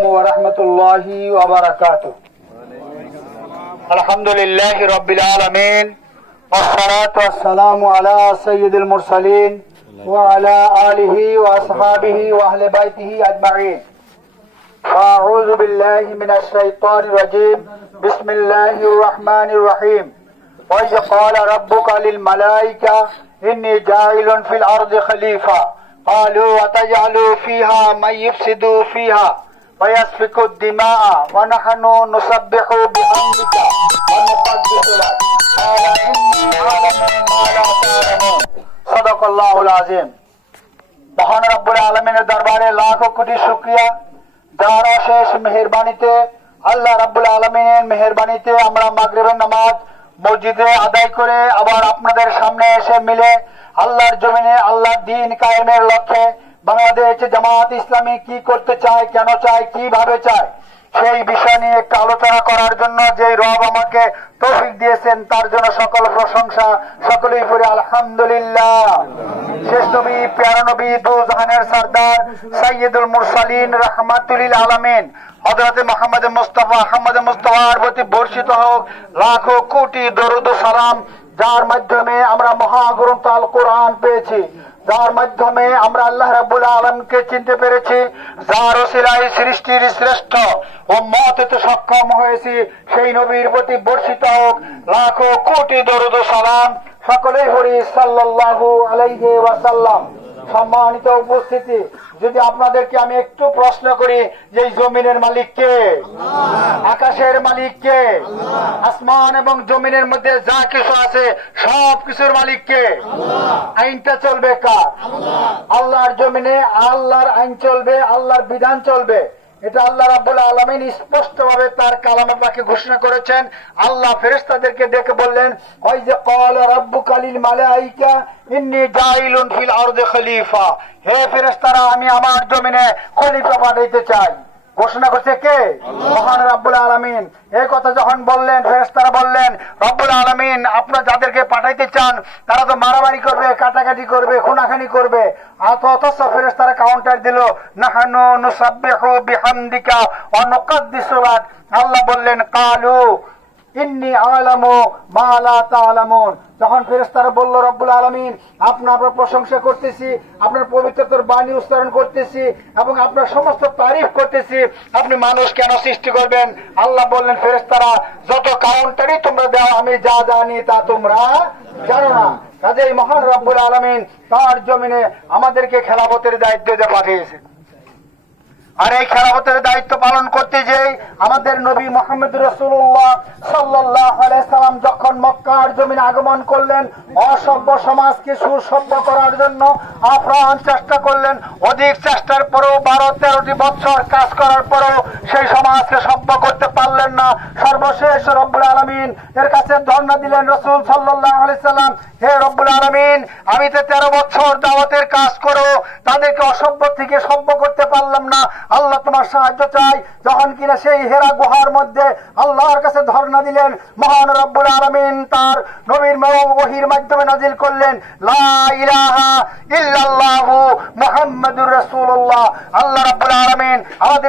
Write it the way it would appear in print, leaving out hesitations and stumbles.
عليكم ورحمة الله وبركاته. الحمد لله رب العالمين والصلاة والسلام على سيد المرسلين وعلى آله وأصحابه وأهل بيته أجمعين. أعوذ بالله من الشيطان الرجيم. بسم الله الرحمن الرحيم. وإذ قال ربك للملائكة إني جاعل في الأرض خليفة قالوا وتجعل فيها من يفسد فيها ويسفك الدماء ونحن نسبح بحمدك ونقدس لك قال إني أعلم ما لا تعلمون. صدق الله العظيم. মহান রব্বুল আলামিনের দরবারে লাখো কোটি শুকরিয়া, যার অশেষ মেহেরবানিতে, আল্লাহ রাব্বুল আলামিনের মেহেরবানিতে আমরা মাগরিবের নামাজ মসজিদে আদায় করে আবার আপনাদের সামনে এসে মিলে আল্লাহর জমিনে আল্লাহর দ্বীন কায়েমের লক্ষ্যে বাংলাদেশ জামাত ইসলামী কি করতে চায়, কেন চায়, কিভাবে চায়, সেই বিষয় নিয়ে একটা আলোচনা করার জন্য যে রব আমাকে তৌফিক দিয়েছেন তার জন্য সকল প্রশংসা সকলেই পড়ে আলহামদুলিল্লাহ। শেষ নবী, প্যারা নবী, দু জাহানের সরদার সাইয়্যিদুল মুরসালিন রাহমাতুল লিল আলামিন হযরত মুহাম্মদ মুস্তাফা আহমদ মুস্তাফার প্রতি বর্ষিত হোক লাখো কোটি দরুদ ও সালাম, যার মাধ্যমে আমরা মহাগ্রন্থ আল কোরআন পেয়েছি, যার মাধ্যমে আমরা আল্লাহ রাব্বুল আলামিনকে চিনতে পেরেছি, যার ওসিলায় সৃষ্টির শ্রেষ্ঠ উম্মত হতে সক্ষম হয়েছি, সেই নবীর প্রতি বর্ষিত হোক লাখো কোটি দরুদ ও সালাম। সকলেই পড়ি সাল্লাল্লাহু আলাইহি ওয়াসাল্লাম। সম্মানিত উপস্থিতি, যদি আপনাদেরকে আমি একটু প্রশ্ন করি যে জমিনের মালিক কে? আকাশের মালিক কে? আসমান এবং জমিনের মধ্যে যা কিছু আছে সব কিছুর মালিক কে? আইনটা চলবে কার? আল্লাহর জমিনে আল্লাহর আইন চলবে, আল্লাহর বিধান চলবে। এটা আল্লাহ রাব্বুল আলামিন স্পষ্টভাবে তার কালামে পাকে ঘোষণা করেছেন। আল্লাহ ফেরেশতাদেরকে ডেকে বললেন, ওই যে ক্বালা রাব্বুকা লিল মালাইকা ইন্নী জাইলুন ফিল আরদি খলিফা, হে ফেরেশতারা আমি আমার জমিনে খলিফা পাঠাইতে চাই। ঘোষণা করছে কে? মহান রাব্বুল আলামিন। এই কথা যখন বললেন, ফেরেশতারা বললেন, রব্বুল আলামিন আপনারা যাদেরকে পাঠাইতে চান তারা তো মারামারি করবে, কাটাকাটি করবে, খুনাখানি করবে। অথচ ফেরেশতারা কাউন্টার দিল, নাহনু নুসাব্বিহু বিহামদিকা ওয়া নুকদ্দিসু লাক। আল্লাহ বললেন, কালু ইন্নী আ'লামু মা লা তা'লামুন। যখন ফেরেশতারা বলল, রব্বুল আলামিন আপনার প্রশংসা করতেছি, আপনার পবিত্রতার বাণী উচ্চারণ করতেছি এবং আপনার সমস্ত তারিফ করতেছি, আপনি মানুষ কেন সৃষ্টি করবেন? আল্লাহ বললেন, ফেরেশতারা যত কাউন্টারই তোমরা দাও আমি যা জানি তা তোমরা জানো না। কাজেই মহান রব্বুল আলামিন তার জমিনে আমাদেরকে খেলাফতের দায়িত্ব দিয়ে পাঠিয়েছেন। আর এই খেলাফতের দায়িত্ব পালন করতে যে আমাদের নবী মুহাম্মদ রাসূলুল্লাহ সাল্লাল্লাহু আলাইহি সাল্লাম যখন মক্কার জমিনে আগমন করলেন, অসভ্য সমাজকে সুসভ্য করার জন্য আপ্রাণ চেষ্টা করলেন। অধিক চেষ্টার পরেও 12-13টি বছর কাজ করার পরেও সেই সমাজকে সভ্য করতে পারলেন না। সর্বশেষ রব্বুল আলামিন এর কাছে ধর্ণা দিলেন রাসূল সাল্লাল্লাহু আলাইহি সাল্লাম, হে রব্বুল আলামিন আমি তো 13 বছর দাওয়াতের কাজ করো তাদেরকে অসভ্য থেকে সভ্য করতে পারলাম না, আল্লাহ তোমার সাহায্য চাই। যখন কিনা সেই হেরা গুহার মধ্যে আল্লাহর কাছে ধর্ণা দিলেন, মহান রব্বুল আলামিন তার নবীর ওহীর মাধ্যমে নাজিল করলেন, লা ইলাহা ইল্লাল্লাহু মুহাম্মাদুর রাসূলুল্লাহ। আল্লাহ রাব্বুল আলামিন আমাদের